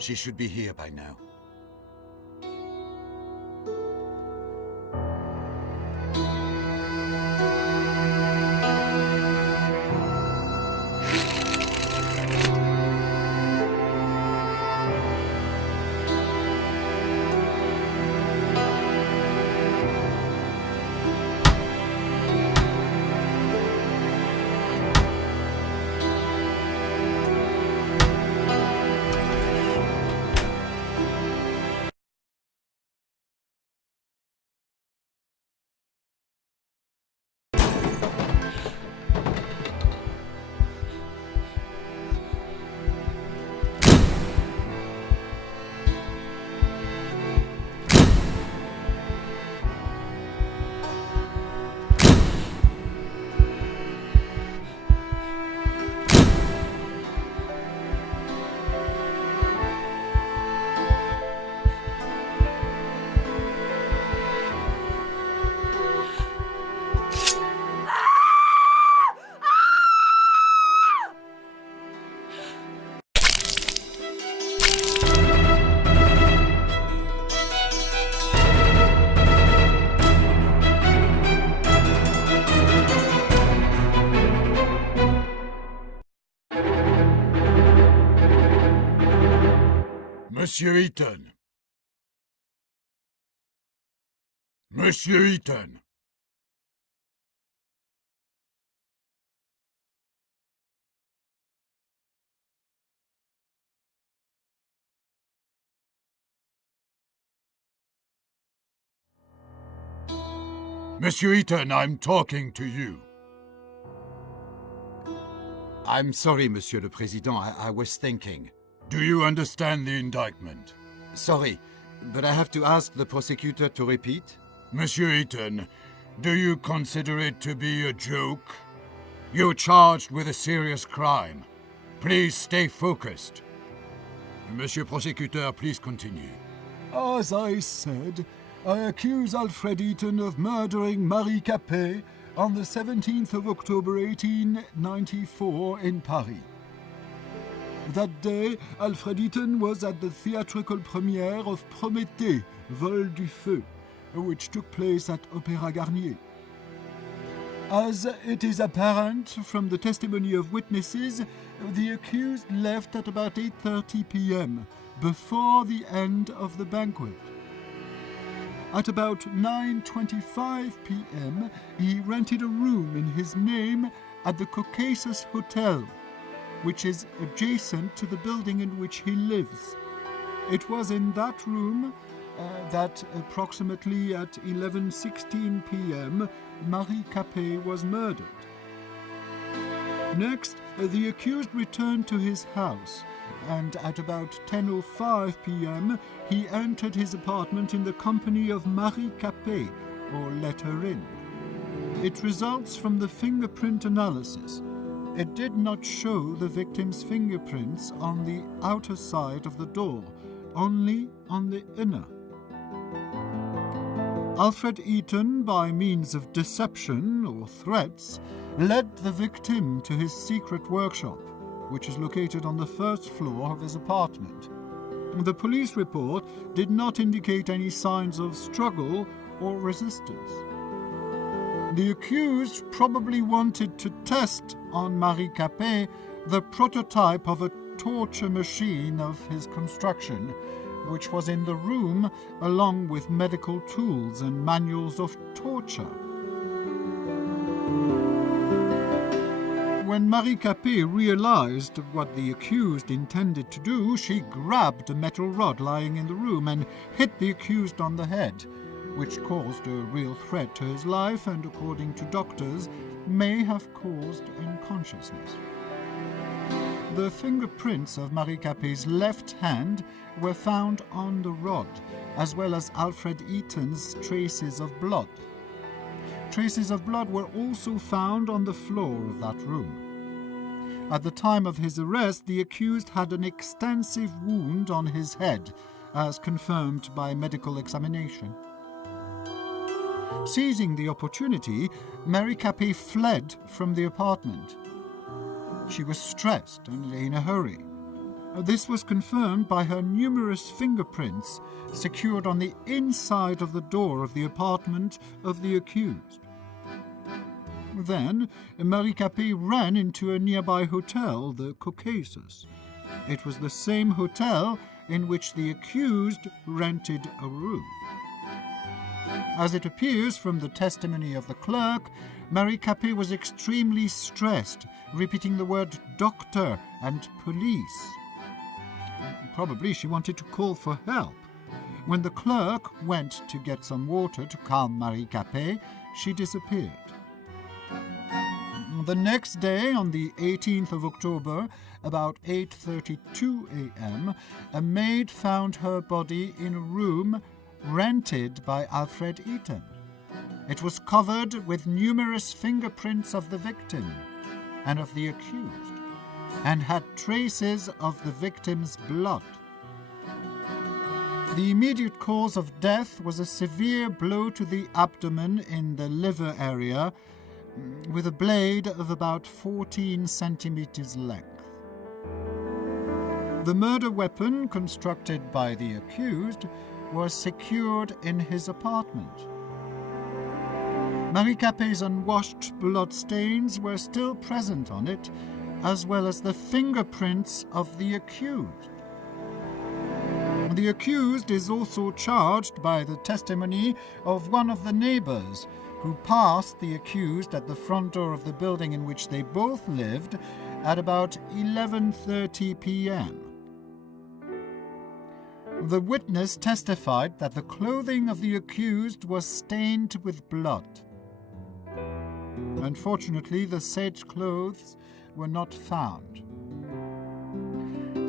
She should be here by now. Monsieur Eaton! Monsieur Eaton! Monsieur Eaton, I'm talking to you. I'm sorry, Monsieur le Président, I was thinking. Do you understand the indictment? Sorry, but I have to ask the prosecutor to repeat. Monsieur Eaton, do you consider it to be a joke? You're charged with a serious crime. Please stay focused. Monsieur Prosecutor, please continue. As I said, I accuse Alfred Eaton of murdering Marie Capet on the 17th of October 1894 in Paris. That day, Alfred Eaton was at the theatrical premiere of Prométhée, Vol du Feu, which took place at Opéra Garnier. As it is apparent from the testimony of witnesses, the accused left at about 8:30 p.m., before the end of the banquet. At about 9:25 p.m., he rented a room in his name at the Caucasus Hotel, which is adjacent to the building in which he lives. It was in that room that approximately at 11:16 p.m. Marie Capet was murdered. Next, the accused returned to his house, and at about 10:05 p.m. he entered his apartment in the company of Marie Capet, or let her in. It results from the fingerprint analysis. It did not show the victim's fingerprints on the outer side of the door, only on the inner. Alfred Eaton, by means of deception or threats, led the victim to his secret workshop, which is located on the first floor of his apartment. The police report did not indicate any signs of struggle or resistance. The accused probably wanted to test on Marie Capet the prototype of a torture machine of his construction, which was in the room along with medical tools and manuals of torture. When Marie Capet realized what the accused intended to do, she grabbed a metal rod lying in the room and hit the accused on the head, which caused a real threat to his life and, according to doctors, may have caused unconsciousness. The fingerprints of Marie Capet's left hand were found on the rod, as well as Alfred Eaton's traces of blood. Traces of blood were also found on the floor of that room. At the time of his arrest, the accused had an extensive wound on his head, as confirmed by medical examination. Seizing the opportunity, Marie Capet fled from the apartment. She was stressed and in a hurry. This was confirmed by her numerous fingerprints secured on the inside of the door of the apartment of the accused. Then, Marie Capet ran into a nearby hotel, the Caucasus. It was the same hotel in which the accused rented a room. As it appears from the testimony of the clerk, Marie Capet was extremely stressed, repeating the word doctor and police. Probably she wanted to call for help. When the clerk went to get some water to calm Marie Capet, she disappeared. The next day, on the 18th of October, about 8:32 a.m., a maid found her body in a room rented by Alfred Eaton. It was covered with numerous fingerprints of the victim and of the accused, and had traces of the victim's blood. The immediate cause of death was a severe blow to the abdomen in the liver area, with a blade of about 14 centimeters length. The murder weapon, constructed by the accused, was secured in his apartment. Marie Capet's unwashed blood stains were still present on it, as well as the fingerprints of the accused. The accused is also charged by the testimony of one of the neighbors, who passed the accused at the front door of the building in which they both lived at about 11:30 p.m. The witness testified that the clothing of the accused was stained with blood. Unfortunately, the said clothes were not found.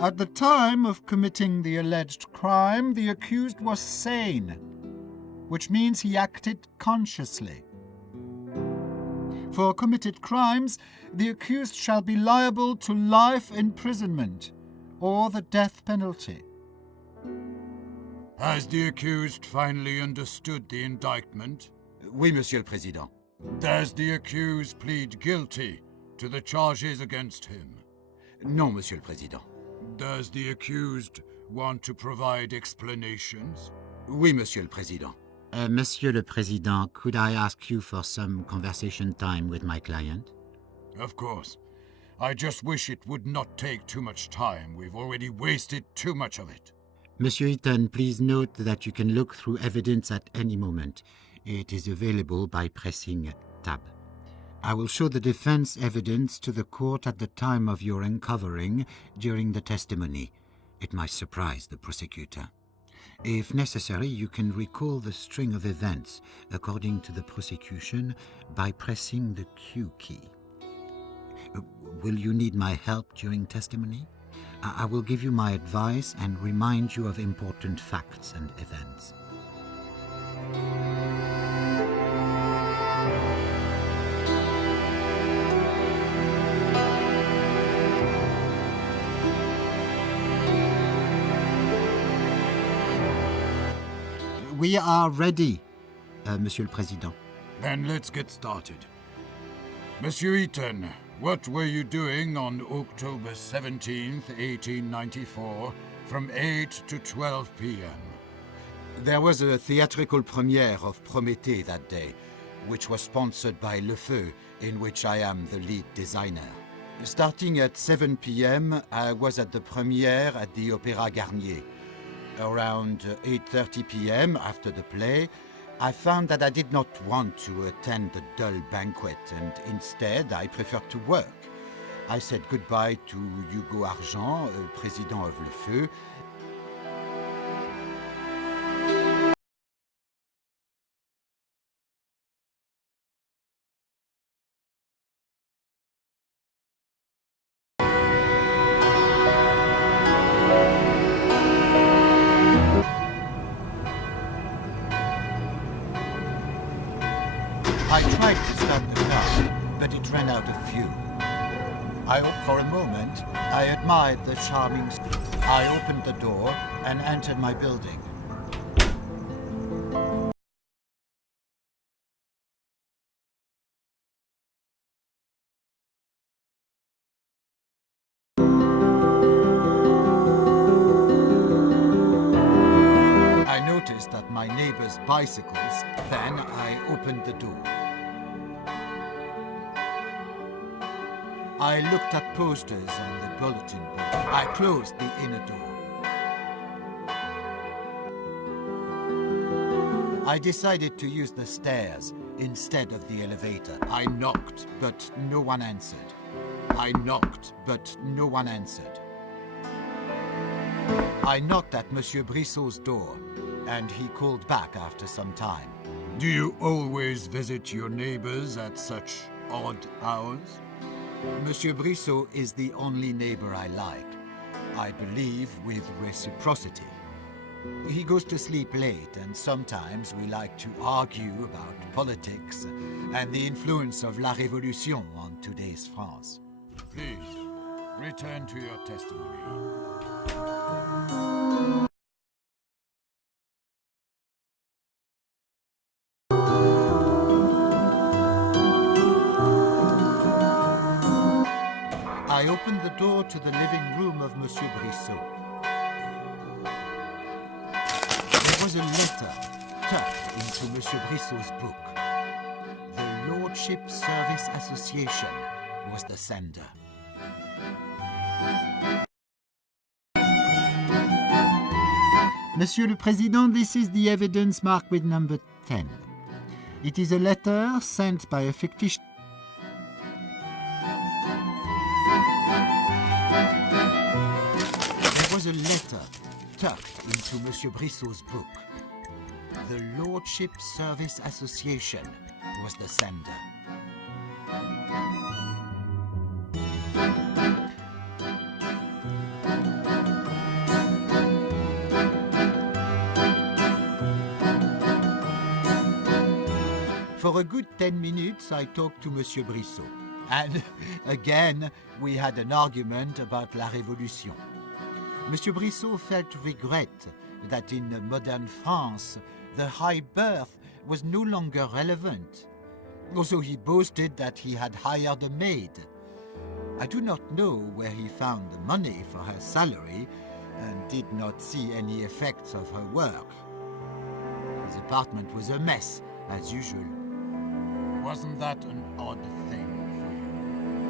At the time of committing the alleged crime, the accused was sane, which means he acted consciously. For committed crimes, the accused shall be liable to life imprisonment or the death penalty. Has the accused finally understood the indictment? Oui, Monsieur le Président. Does the accused plead guilty to the charges against him? Non, Monsieur le Président. Does the accused want to provide explanations? Oui, Monsieur le Président. Monsieur le Président, could I ask you for some conversation time with my client? Of course. I just wish it would not take too much time. We've already wasted too much of it. Monsieur Eaton, please note that you can look through evidence at any moment. It is available by pressing Tab. I will show the defense evidence to the court at the time of your uncovering during the testimony. It might surprise the prosecutor. If necessary, you can recall the string of events, according to the prosecution, by pressing the Q key. Will you need my help during testimony? I will give you my advice and remind you of important facts and events. We are ready, Monsieur le Président. Then let's get started. Monsieur Eaton, what were you doing on October 17th, 1894, from 8 to 12 p.m.? There was a theatrical premiere of Prométhée that day, which was sponsored by Le Feu, in which I am the lead designer. Starting at 7 p.m., I was at the premiere at the Opéra Garnier. Around 8:30 p.m., after the play, I found that I did not want to attend the dull banquet, and instead I preferred to work. I said goodbye to Hugo Argent, président of Le Feu. I tried to start the car, but it ran out of fuel. For a moment, I admired the charming... I opened the door and entered my building. bicycles. Then I opened the door. I looked at posters on the bulletin board. I closed the inner door. I decided to use the stairs instead of the elevator. I knocked, but no one answered. I knocked, but no one answered. I knocked at Monsieur Brissot's door, and he called back after some time. Do you always visit your neighbors at such odd hours? Monsieur Brissot is the only neighbor I like. I believe with reciprocity. He goes to sleep late, and sometimes we like to argue about politics and the influence of La Révolution on today's France. Please, return to your testimony. I opened the door to the living room of Monsieur Brissot. There was a letter tucked into Monsieur Brissot's book. The Lordship Service Association was the sender. Monsieur le Président, this is the evidence marked with number 10. It is a letter sent by a fictitious... There was a letter tucked into Monsieur Brissot's book. The Lordship Service Association was the sender. For a good 10 minutes, I talked to Monsieur Brissot. And again, we had an argument about La Révolution. Monsieur Brissot felt regret that in modern France, the high birth was no longer relevant. Also, he boasted that he had hired a maid. I do not know where he found the money for her salary and did not see any effects of her work. His apartment was a mess, as usual. Wasn't that an odd thing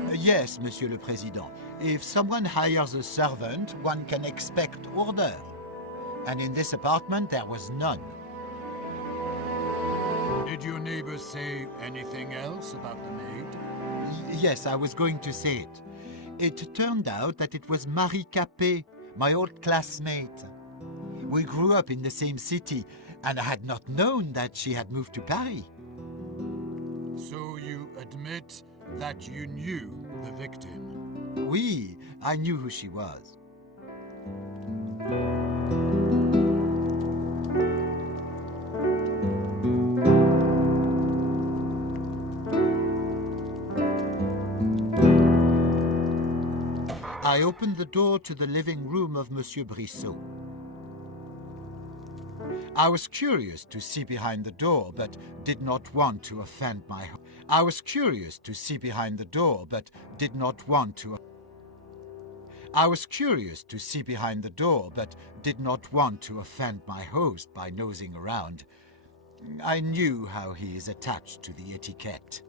for you? Yes, Monsieur le Président. If someone hires a servant, one can expect order. And in this apartment, there was none. Did your neighbors say anything else about the maid? Yes, I was going to say it. It turned out that it was Marie Capet, my old classmate. We grew up in the same city, and I had not known that she had moved to Paris. So you admit that you knew the victim? Oui, I knew who she was. I opened the door to the living room of Monsieur Brissot. I was curious to see behind the door, but did not want to offend my host. I was curious to see behind the door, but did not want to. I was curious to see behind the door, but did not want to offend my host by nosing around. I knew how he is attached to the etiquette.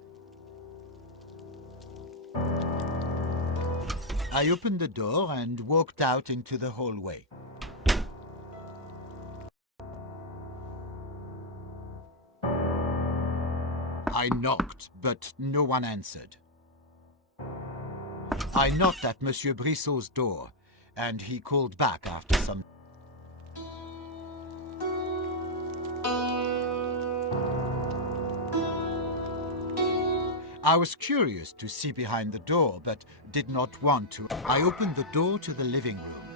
I opened the door and walked out into the hallway. I knocked, but no one answered. I knocked at Monsieur Brissot's door, and he called back after some... I was curious to see behind the door, but did not want to. I opened the door to the living room.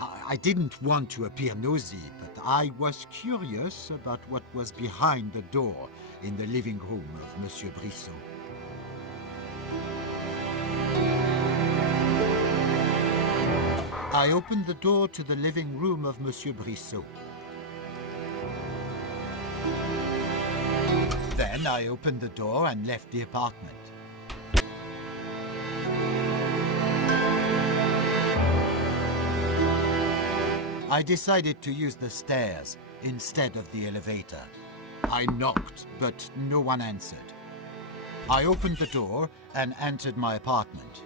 I didn't want to appear nosy, but I was curious about what was behind the door in the living room of Monsieur Brissot. I opened the door to the living room of Monsieur Brissot. Then I opened the door and left the apartment. I decided to use the stairs instead of the elevator. I knocked, but no one answered. I opened the door and entered my apartment.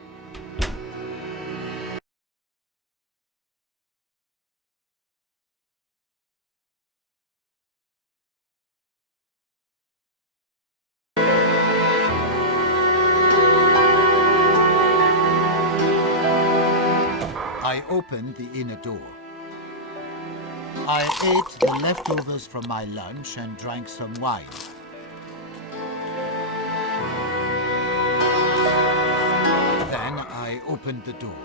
I opened the inner door. I ate the leftovers from my lunch and drank some wine. Then I opened the door.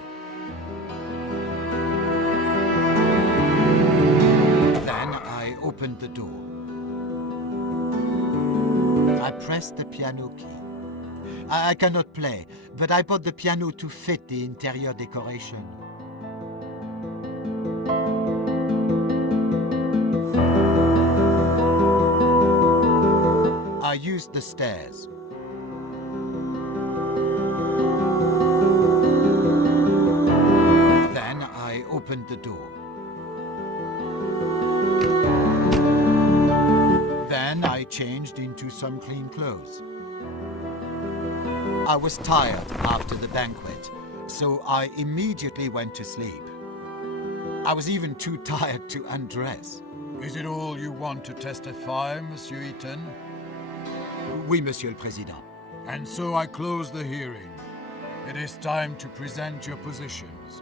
Then I opened the door. I pressed the piano key. I cannot play, but I bought the piano to fit the interior decoration. I used the stairs. Then I opened the door. Then I changed into some clean clothes. I was tired after the banquet, so I immediately went to sleep. I was even too tired to undress. Is it all you want to testify, Monsieur Eaton? Oui, Monsieur le Président. And so I close the hearing. It is time to present your positions.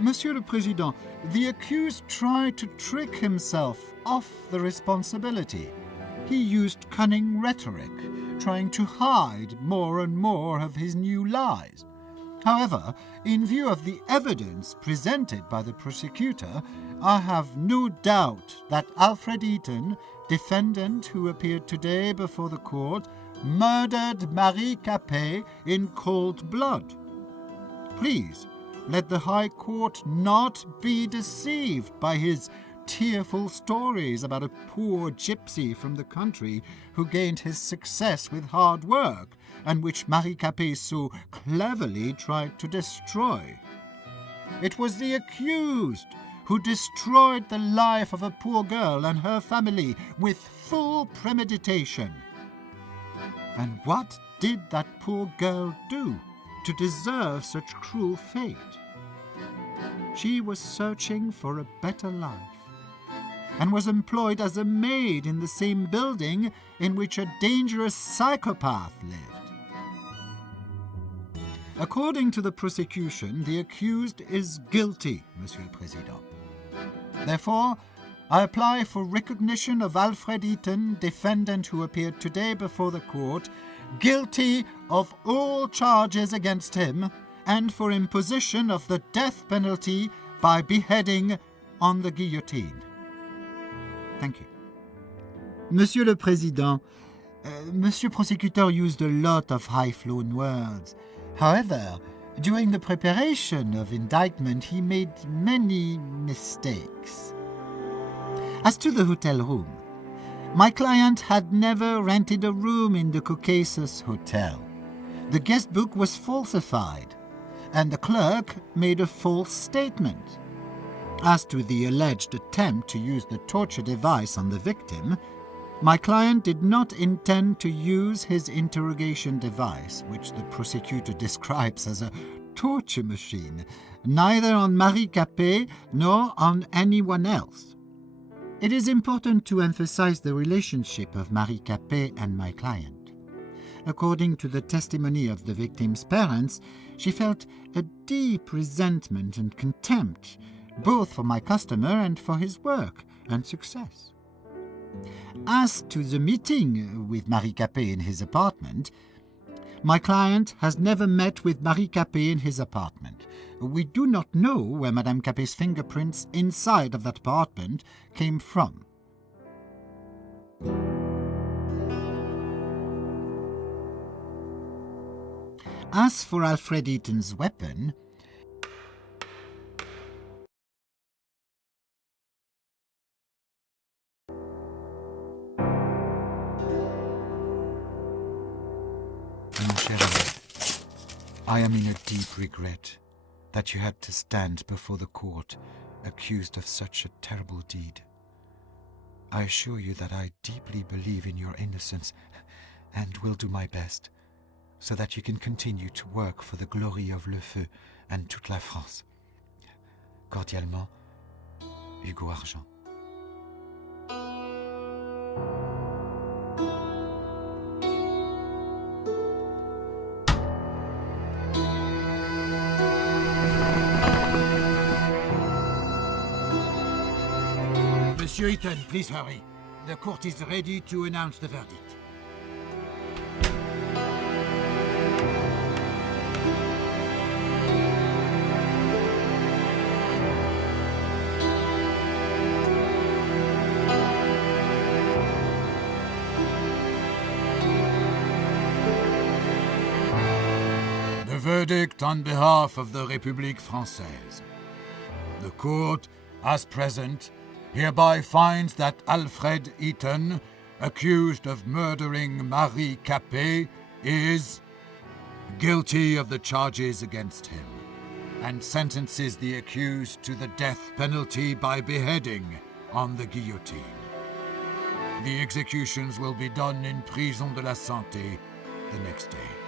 Monsieur le Président, the accused tried to trick himself off the responsibility. He used cunning rhetoric, trying to hide more and more of his new lies. However, in view of the evidence presented by the prosecutor, I have no doubt that Alfred Eaton, defendant who appeared today before the court, murdered Marie Capet in cold blood. Please, let the High Court not be deceived by his tearful stories about a poor gypsy from the country who gained his success with hard work and which Marie Capet so cleverly tried to destroy. It was the accused who destroyed the life of a poor girl and her family with full premeditation. And what did that poor girl do to deserve such cruel fate? She was searching for a better life and was employed as a maid in the same building in which a dangerous psychopath lived. According to the prosecution, the accused is guilty, Monsieur le Président. Therefore, I apply for recognition of Alfred Eaton, defendant who appeared today before the court, guilty of all charges against him, and for imposition of the death penalty by beheading on the guillotine. Thank you. Monsieur le Président, Monsieur Prosecutor used a lot of high-flown words. However, during the preparation of indictment, he made many mistakes. As to the hotel room, my client had never rented a room in the Caucasus Hotel. The guest book was falsified, and the clerk made a false statement. As to the alleged attempt to use the torture device on the victim, my client did not intend to use his interrogation device, which the prosecutor describes as a torture machine, neither on Marie Capet nor on anyone else. It is important to emphasize the relationship of Marie Capet and my client. According to the testimony of the victim's parents, she felt a deep resentment and contempt, both for my customer and for his work and success. As to the meeting with Marie Capet in his apartment, my client has never met with Marie Capet in his apartment. We do not know where Madame Capet's fingerprints inside of that apartment came from. As for Alfred Eaton's weapon, I am in a deep regret that you had to stand before the court accused of such a terrible deed. I assure you that I deeply believe in your innocence and will do my best so that you can continue to work for the glory of Le Feu and toute la France. Cordialement, Hugo Argent. Monsieur Eaton, please hurry. The court is ready to announce the verdict. The verdict on behalf of the République Française. The court, as present, hereby finds that Alfred Eaton, accused of murdering Marie Capet, is guilty of the charges against him, and sentences the accused to the death penalty by beheading on the guillotine. The executions will be done in Prison de la Santé the next day.